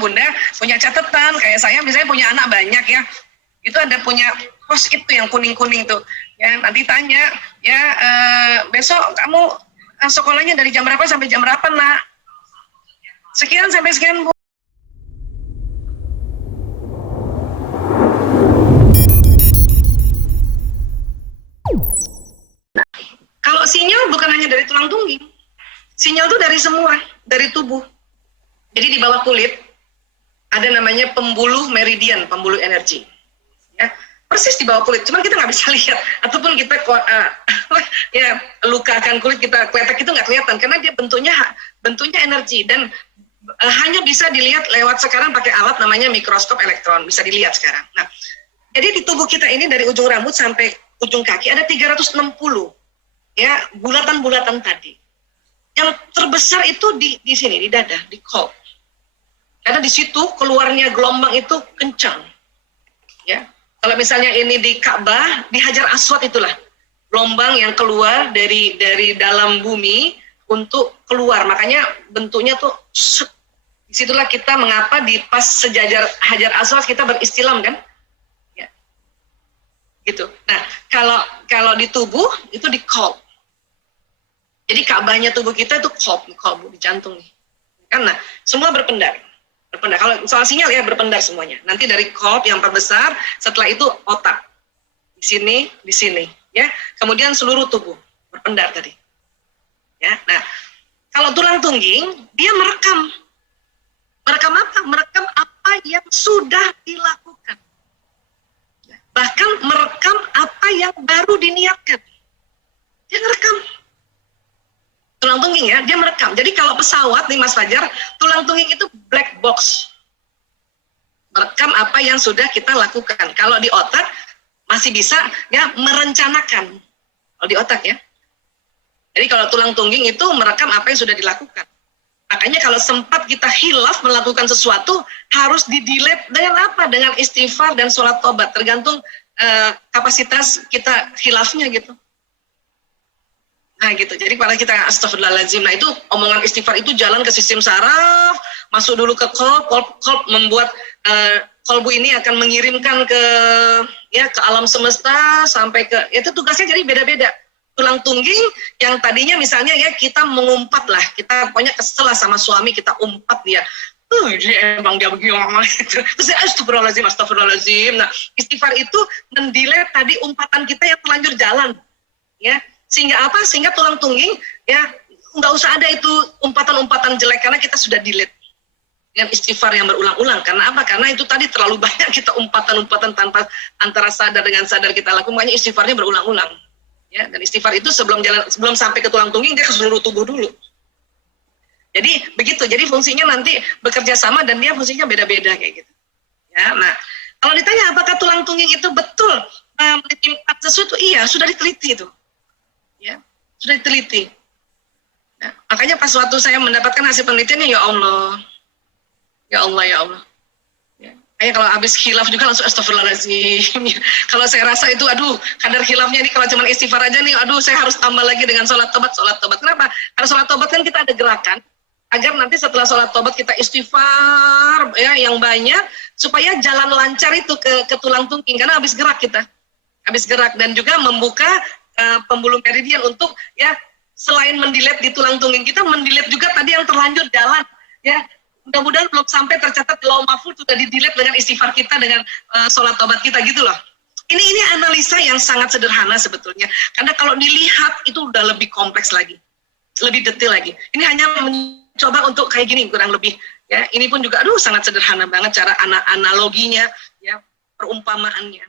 Bunda punya catatan, kayak saya misalnya punya anak banyak ya, itu ada punya post-it tuh yang kuning-kuning tuh, ya nanti tanya, ya besok kamu sekolahnya dari jam berapa sampai jam berapa nak? Sekian sampai sekian Bu. Kalau sinyal bukan hanya dari tulang tungging, sinyal itu dari semua, dari tubuh. Jadi di bawah kulit ada namanya pembuluh meridian, pembuluh energi. Ya, persis di bawah kulit, cuman kita nggak bisa lihat, ataupun kita ya lukakan kulit kita kletek itu nggak kelihatan karena dia bentuknya energi dan hanya bisa dilihat lewat sekarang pakai alat namanya mikroskop elektron, bisa dilihat sekarang. Nah, jadi di tubuh kita ini dari ujung rambut sampai ujung kaki ada 360 ya bulatan-bulatan tadi. Yang terbesar itu di sini, di dada, di kolb. Karena di situ keluarnya gelombang itu kencang. Ya. Kalau misalnya ini di Ka'bah, di Hajar Aswad itulah gelombang yang keluar dari dalam bumi untuk keluar. Makanya bentuknya tuh disitulah kita mengapa di pas sejajar Hajar Aswad kita beristilam kan? Ya. Gitu. Nah, kalau di tubuh itu di kolb. Jadi Ka'bahnya tubuh kita itu kolb di jantung nih. Karena semua berpendar. Kalau soal sinyal ya berpendar semuanya. Nanti dari kolb yang terbesar, setelah itu otak. Di sini, ya. Kemudian seluruh tubuh berpendar tadi. Ya. Nah, kalau tulang tungging dia merekam. Merekam apa? Merekam apa yang sudah dilakukan. Bahkan merekam apa yang baru diniatkan. Dia merekam. Tulang tungging ya, dia merekam. Jadi kalau pesawat nih Mas Fajar, tulang tungging itu black box. Merekam apa yang sudah kita lakukan. Kalau di otak masih bisa ya merencanakan. Kalau di otak ya. Jadi kalau tulang tungging itu merekam apa yang sudah dilakukan. Makanya kalau sempat kita hilaf melakukan sesuatu harus di-delete dengan apa? Dengan istighfar dan sholat tobat. Tergantung kapasitas kita hilafnya gitu. Nah gitu, jadi pada kita astagfirullahaladzim, nah itu omongan istighfar itu jalan ke sistem saraf, masuk dulu ke kolb membuat kolbu ini akan mengirimkan ke alam semesta sampai ke, itu tugasnya jadi beda-beda. Tulang tungging yang tadinya misalnya ya kita mengumpat lah, kita pokoknya kesel lah sama suami, kita umpat dia. Emang dia begini gitu. Terus astagfirullahaladzim. Nah istighfar itu mendelete tadi umpatan kita yang terlanjur jalan, ya. Sehingga apa? Sehingga tulang tungging ya nggak usah ada itu umpatan-umpatan jelek karena kita sudah delete dengan istighfar yang berulang-ulang. Karena apa? Karena itu tadi terlalu banyak kita umpatan-umpatan tanpa antara sadar dengan sadar kita lakukan. Makanya istighfarnya berulang-ulang. Ya, dan istighfar itu sebelum sampai ke tulang tungging dia ke seluruh tubuh dulu. Jadi begitu. Jadi fungsinya nanti bekerja sama dan dia fungsinya beda-beda kayak gitu. Ya, nah kalau ditanya apakah tulang tungging itu betul menyimpan sesuatu? Iya, sudah diteliti itu. Ya, sudah diteliti. Nah, makanya pas waktu saya mendapatkan hasil penelitiannya, ya Allah. Ya. Kayak kalau habis khilaf juga langsung astagfirullahaladzim. Kalau saya rasa itu, aduh, kadar khilafnya nih kalau cuma istighfar aja nih, aduh, saya harus tambah lagi dengan sholat tobat. Kenapa? Karena sholat tobat kan kita ada gerakan, agar nanti setelah sholat tobat kita istighfar ya yang banyak, supaya jalan lancar itu ke tulang tungging, karena habis gerak kita. Habis gerak dan juga membuka pembuluh meridian untuk ya selain mendelete di tulang tungging kita mendelete juga tadi yang terlanjur jalan ya mudah-mudahan belum sampai tercatat di lauh mahfuz sudah di-delete dengan istighfar kita dengan sholat tobat kita gitu loh. Ini analisa yang sangat sederhana sebetulnya karena kalau dilihat itu udah lebih kompleks lagi, lebih detail lagi. Ini hanya mencoba untuk kayak gini kurang lebih ya. Ini pun juga aduh sangat sederhana banget cara analoginya ya, perumpamaannya.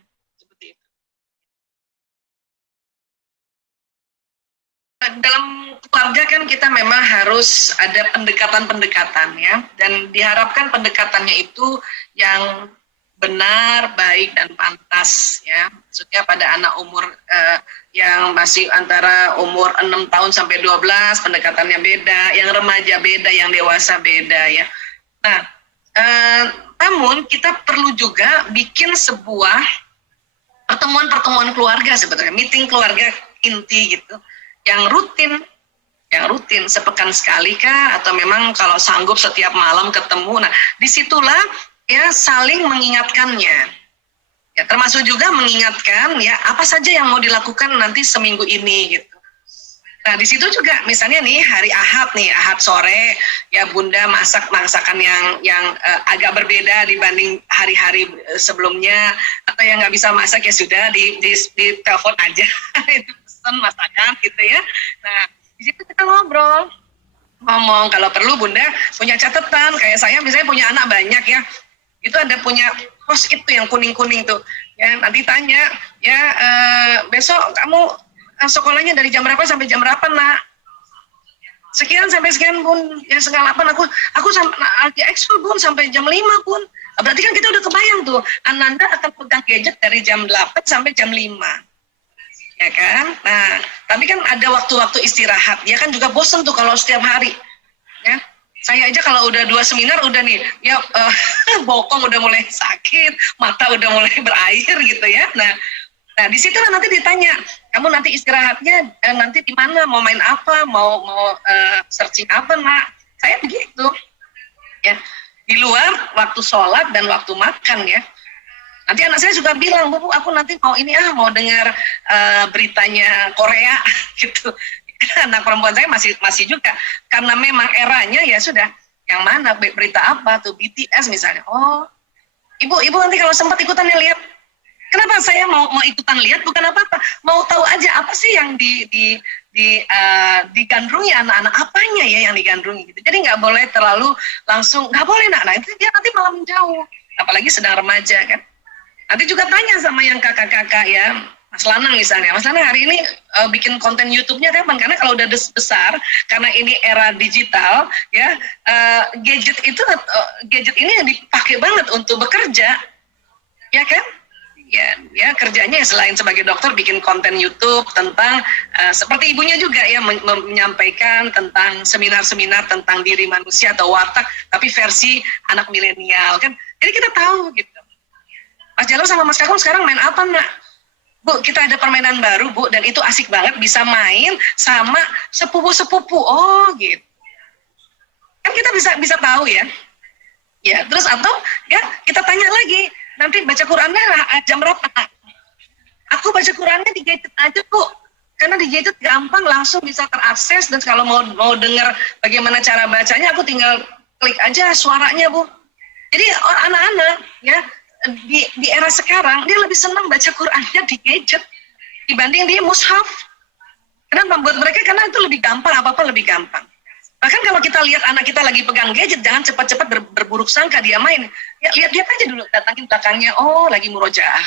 Dalam keluarga kan kita memang harus ada pendekatan-pendekatan ya, dan diharapkan pendekatannya itu yang benar, baik dan pantas ya. Maksudnya pada anak umur yang masih antara umur 6 tahun sampai 12 pendekatannya beda, yang remaja beda, yang dewasa beda ya. Nah, namun kita perlu juga bikin sebuah pertemuan-pertemuan keluarga sebetulnya, meeting keluarga inti gitu. Yang rutin yang rutin, sepekan sekali kah, atau memang kalau sanggup setiap malam ketemu. Nah, disitulah ya saling mengingatkannya. Ya, termasuk juga mengingatkan ya apa saja yang mau dilakukan nanti seminggu ini gitu. Nah, di situ juga misalnya nih hari Ahad sore ya Bunda masak masakan yang agak berbeda dibanding hari-hari sebelumnya, atau yang nggak bisa masak ya sudah di telepon aja itu pesan masakan gitu ya. Nah, di situ kita ngomong kalau perlu Bunda punya catatan, kayak saya misalnya punya anak banyak ya, itu ada punya pos itu yang kuning-kuning tuh ya, nanti tanya ya besok kamu sekolahnya dari jam berapa sampai jam berapa nak, sekian sampai sekian Bun, ya setengah 8 aku sampai ekskul Bun sampai jam 5 Bun. Berarti kan kita udah kebayang tuh Ananda akan pegang gadget dari jam 8 sampai jam 5 ya kan. Nah tapi kan ada waktu-waktu istirahat, dia kan juga bosen tuh kalau setiap hari ya. Saya aja kalau udah 2 seminar udah nih ya bokong udah mulai sakit, mata udah mulai berair gitu ya. Nah di situ nanti ditanya, kamu nanti istirahatnya nanti di mana, mau main apa, mau searching apa nak. Saya begitu ya, di luar waktu sholat dan waktu makan ya. Nanti anak saya juga bilang, Bu, aku nanti mau ini mau dengar beritanya Korea gitu. Anak perempuan saya masih juga, karena memang eranya ya sudah, yang mana berita apa tuh BTS misalnya. Oh, ibu nanti kalau sempat ikutan lihat. Kenapa saya mau ikutan lihat? Bukan apa-apa, mau tahu aja apa sih yang digandrungi anak-anak, apanya ya yang digandrungi gitu. Jadi nggak boleh terlalu langsung, nggak boleh nak. Nah itu dia nanti malah menjauh, apalagi sedang remaja kan. Nanti juga tanya sama yang kakak-kakak ya, Mas Lanang misalnya, Mas Lanang hari ini bikin konten YouTube-nya kapan? Karena kalau udah besar, karena ini era digital ya, gadget ini yang dipakai banget untuk bekerja, ya kan? Ya kerjanya selain sebagai dokter bikin konten YouTube tentang seperti ibunya juga ya menyampaikan tentang seminar-seminar tentang diri manusia atau watak, tapi versi anak milenial kan. Jadi kita tahu gitu. Mas Jalur sama Mas Kakung sekarang main apa nak? Bu, kita ada permainan baru Bu, dan itu asik banget, bisa main sama sepupu-sepupu. Oh gitu. Kan kita bisa tahu ya. Ya terus atau ya kita tanya lagi. Nanti baca Qurannya jam berapa? Aku baca Qurannya di gadget aja Bu, karena di gadget gampang langsung bisa terakses, dan kalau mau dengar bagaimana cara bacanya aku tinggal klik aja suaranya Bu. Jadi anak-anak ya di era sekarang dia lebih senang baca Qurannya di gadget dibanding di mushaf. Kenapa? Buat mereka karena itu lebih gampang, apa-apa lebih gampang. Bahkan kalau kita lihat anak kita lagi pegang gadget, jangan cepat-cepat berburuk sangka dia main. Ya lihat aja dulu, datangin belakangnya, oh lagi murojaah.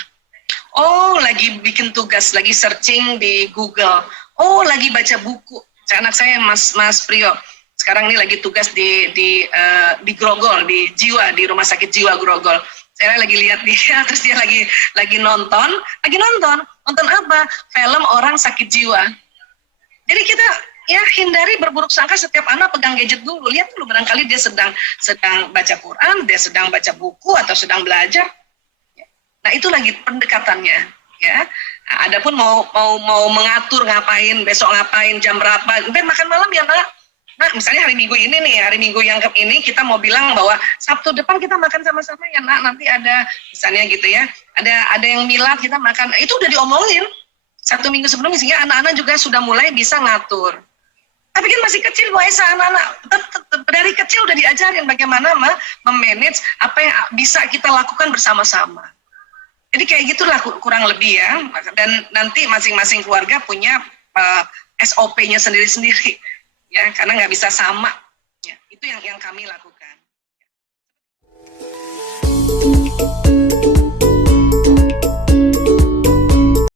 Oh lagi bikin tugas, lagi searching di Google. Oh lagi baca buku. Anak saya Mas Priyo sekarang ini lagi tugas di Grogol, di Jiwa, di Rumah Sakit Jiwa Grogol. Saya lagi lihat dia, terus dia lagi nonton apa? Film orang sakit jiwa. Jadi kita ya hindari berburuk sangka setiap anak pegang gadget dulu. Lihat dulu barangkali dia sedang baca Quran, dia sedang baca buku atau sedang belajar. Nah itu lagi pendekatannya ya. Nah, adapun mau mengatur ngapain, besok ngapain, jam berapa, udah makan malam ya nak. Nah misalnya hari Minggu ini nih, hari Minggu yang ini kita mau bilang bahwa Sabtu depan kita makan sama-sama ya nak, nanti ada misalnya gitu ya, ada yang milad kita makan, itu udah diomongin 1 minggu sebelumnya, sehingga anak-anak juga sudah mulai bisa ngatur. Tapi kan masih kecil Bu Aisyah, anak-anak dari kecil udah diajarin bagaimana memanage apa yang bisa kita lakukan bersama-sama. Jadi kayak gitulah kurang lebih ya, dan nanti masing-masing keluarga punya SOP-nya sendiri-sendiri. Ya, karena nggak bisa sama. Ya, itu yang kami lakukan.